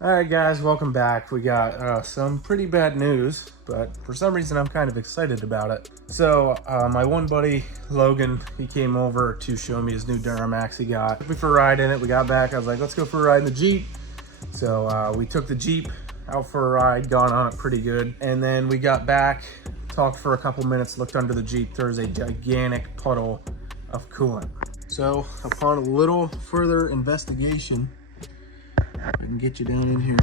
All right, guys, welcome back. We got some pretty bad news, but for some reason I'm kind of excited about it. So my one buddy, Logan, he came over to show me his new Duramax he got. Took me for a ride in it. We got back. I was like, let's go for a ride in the Jeep. So we took the Jeep out for a ride, gone on it pretty good. And then we got back, talked for a couple minutes, looked under the Jeep. There's a gigantic puddle of coolant. So upon a little further investigation, I can get you down in here.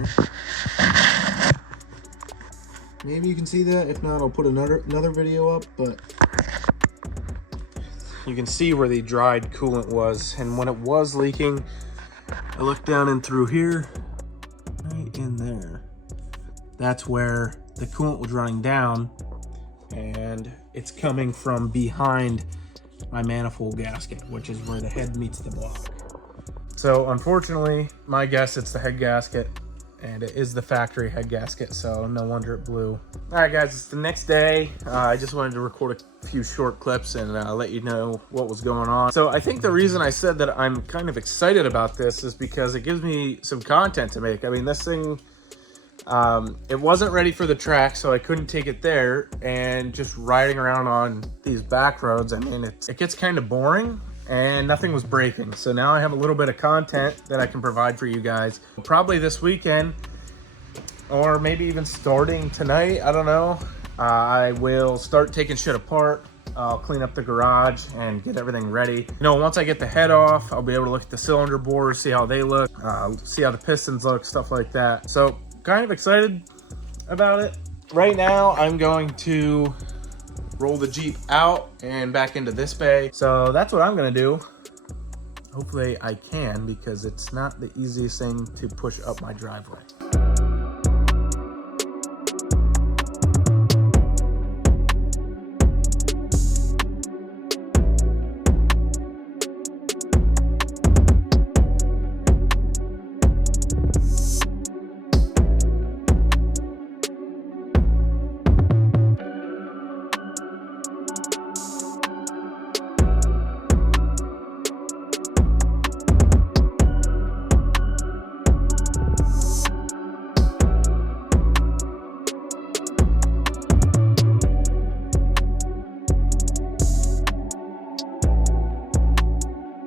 Maybe you can see that. If not, I'll put another video up, but you can see where the dried coolant was. And when it was leaking, I looked down in through here, right in there. That's where the coolant was running down, and it's coming from behind my manifold gasket, which is where the head meets the block. So unfortunately, my guess, it's the head gasket, and it is the factory head gasket, so no wonder it blew. All right, guys, it's the next day. I just wanted to record a few short clips and let you know what was going on. So I think the reason I said that I'm kind of excited about this is because it gives me some content to make. I mean, this thing, it wasn't ready for the track, so I couldn't take it there, and just riding around on these back roads, I mean, it gets kind of boring. And nothing was breaking. So now I have a little bit of content that I can provide for you guys. Probably this weekend, or maybe even starting tonight, I don't know. I will start taking shit apart. I'll clean up the garage and get everything ready. You know, once I get the head off, I'll be able to look at the cylinder bores, see how they look, see how the pistons look, stuff like that. So kind of excited about it. Right now, I'm going to roll the Jeep out and back into this bay. So that's what I'm gonna do. Hopefully I can, because it's not the easiest thing to push up my driveway.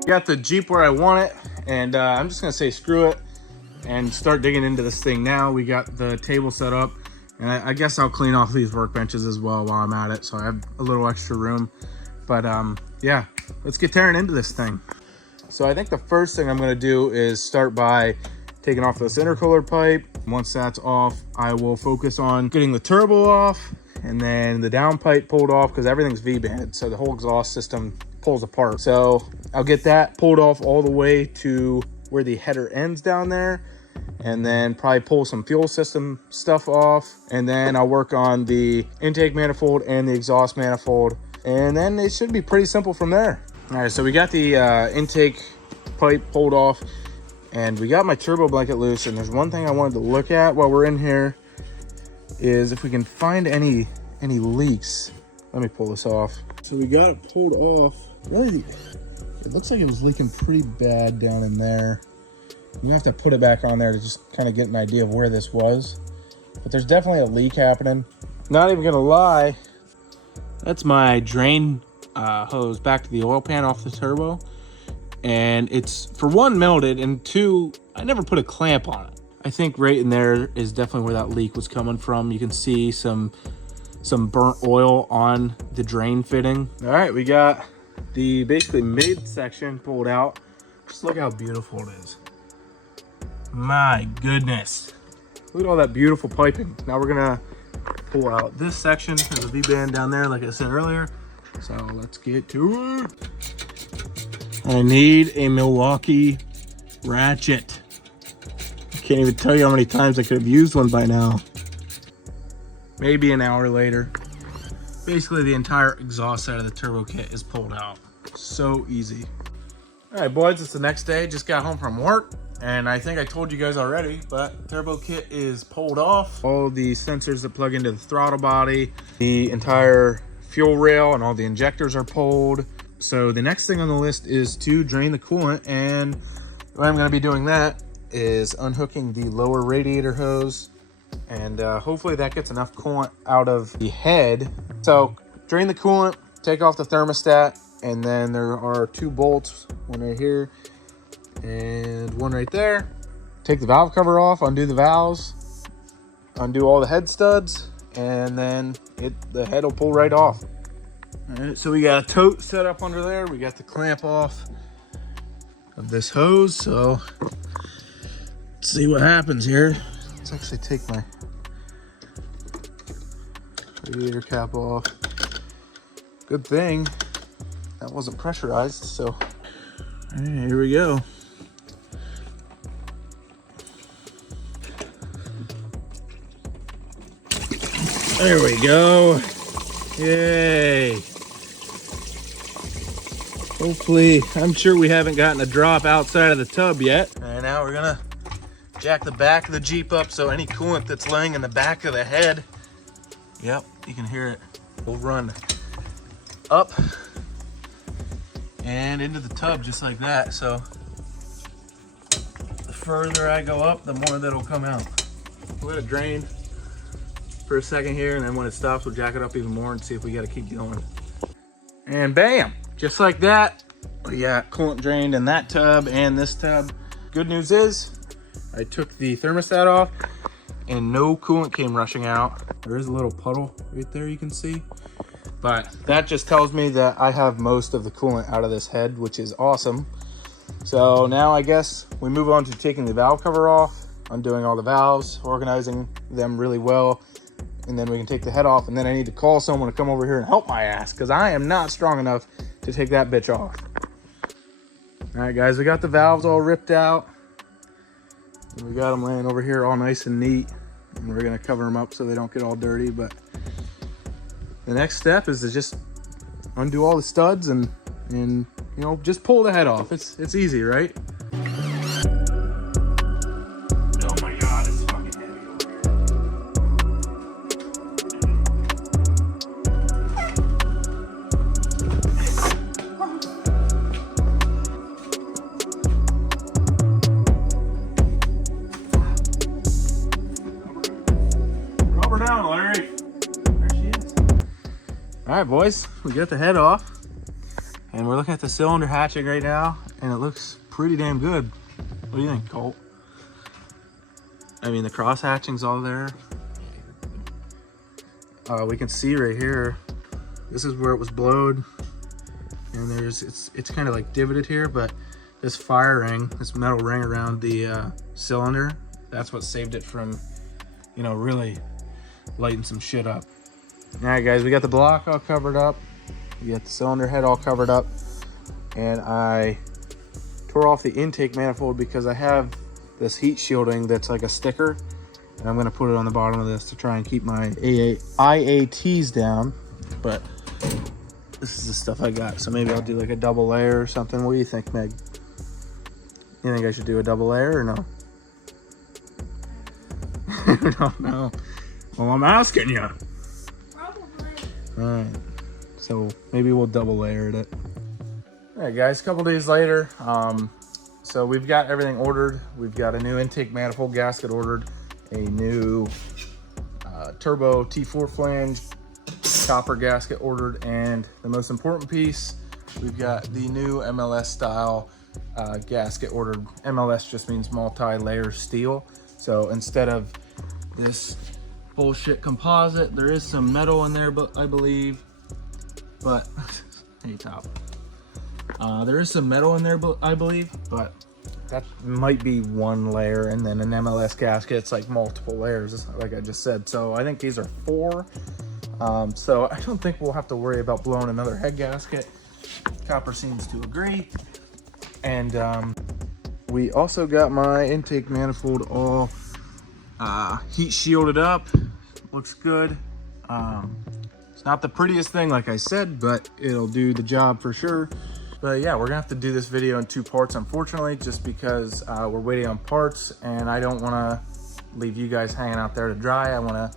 Got the Jeep where I want it, and I'm just gonna say screw it and start digging into this thing now. We got the table set up, and I guess I'll clean off these workbenches as well while I'm at it, so I have a little extra room. But yeah, let's get tearing into this thing. So I think the first thing I'm gonna do is start by taking off this intercooler pipe. Once that's off, I will focus on getting the turbo off, and then the down pipe pulled off, because everything's V-banded, so the whole exhaust system pulls apart. So I'll get that pulled off all the way to where the header ends down there, and then probably pull some fuel system stuff off, and then I'll work on the intake manifold and the exhaust manifold, and then it should be pretty simple from there. All right, so we got the intake pipe pulled off, and we got my turbo blanket loose, and there's one thing I wanted to look at while we're in here, is if we can find any leaks. Let me pull this off. So we got it pulled off. Really, it looks like it was leaking pretty bad down in there. You have to put it back on there to just kind of get an idea of where this was. But there's definitely a leak happening. Not even gonna lie, that's my drain hose back to the oil pan off the turbo. And it's, for one, melted, and two, I never put a clamp on it. I think right in there is definitely where that leak was coming from. You can see some burnt oil on the drain fitting. All right, we got the basically mid section pulled out. Just look how beautiful it is. My goodness. Look at all that beautiful piping. Now we're gonna pull out this section. There's a V-band down there, like I said earlier. So let's get to it. I need a Milwaukee ratchet. I can't even tell you how many times I could have used one by now. Maybe an hour later. Basically, the entire exhaust side of the turbo kit is pulled out. So easy. All right, boys, it's the next day. Just got home from work, and I think I told you guys already, but turbo kit is pulled off. All the sensors that plug into the throttle body, the entire fuel rail, and all the injectors are pulled. So the next thing on the list is to drain the coolant, and I'm gonna be doing that is unhooking the lower radiator hose, and hopefully that gets enough coolant out of the head. So drain the coolant, take off the thermostat, and then there are 2 bolts, one right here and one right there. Take the valve cover off, undo the valves, undo all the head studs, and then the head will pull right off. All right, so we got a tote set up under there. We got the clamp off of this hose. So let's see what happens here. Let's actually take my radiator cap off. Good thing that wasn't pressurized. So all right, here we go. There we go. Yay. Hopefully, I'm sure we haven't gotten a drop outside of the tub yet. And now we're gonna jack the back of the Jeep up so any coolant that's laying in the back of the head, yep, you can hear it, will run up and into the tub just like that. So the further I go up, the more that'll come out. We'll let it drain for a second here, and then when it stops, we'll jack it up even more and see if we got to keep going. And bam, just like that, we got coolant drained in that tub and this tub. Good news is I took the thermostat off and no coolant came rushing out. There is a little puddle right there you can see, but that just tells me that I have most of the coolant out of this head, which is awesome. So now I guess we move on to taking the valve cover off, undoing all the valves, organizing them really well, and then we can take the head off, and then I need to call someone to come over here and help my ass because I am not strong enough to take that bitch off. All right, guys, we got the valves all ripped out. And we got them laying over here all nice and neat, and we're gonna cover them up so they don't get all dirty. But the next step is to just undo all the studs and you know, just pull the head off. It's easy, right? Down, Larry. There she is. All right, boys, we got the head off, and we're looking at the cylinder hatching right now, and it looks pretty damn good. What do you think, Colt? I mean, the cross hatching's all there. We can see right here, this is where it was blowed, and it's kind of like divoted here, but this fire ring, this metal ring around the cylinder, that's what saved it from, you know, really lighten some shit up. All right, guys, we got the block all covered up, we got the cylinder head all covered up, and I tore off the intake manifold because I have this heat shielding that's like a sticker, and I'm going to put it on the bottom of this to try and keep my IATs down. But this is the stuff I got, so maybe I'll do like a double layer or something. What do you think, Meg? You think I should do a double layer or no? I don't know. Well, I'm asking you. Probably. All right, so maybe we'll double layer it. All right, guys, a couple days later, so we've got everything ordered. We've got a new intake manifold gasket ordered, a new turbo T4 flange copper gasket ordered, and the most important piece, we've got the new MLS style gasket ordered. MLS just means multi-layer steel. So instead of this bullshit composite, there is some metal in there, but I believe, but hey, top. There is some metal in there, but I believe, but that might be one layer, and then an MLS gasket, it's like multiple layers, like I just said. So I think these are 4. So I don't think we'll have to worry about blowing another head gasket. Copper seems to agree. And we also got my intake manifold all heat shielded up. Looks good. It's not the prettiest thing, like I said, but it'll do the job for sure. But yeah, we're gonna have to do this video in 2 parts, unfortunately, just because we're waiting on parts, and I don't wanna leave you guys hanging out there to dry. I wanna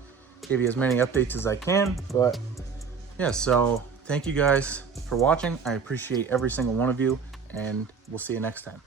give you as many updates as I can. But yeah, so thank you guys for watching. I appreciate every single one of you, and we'll see you next time.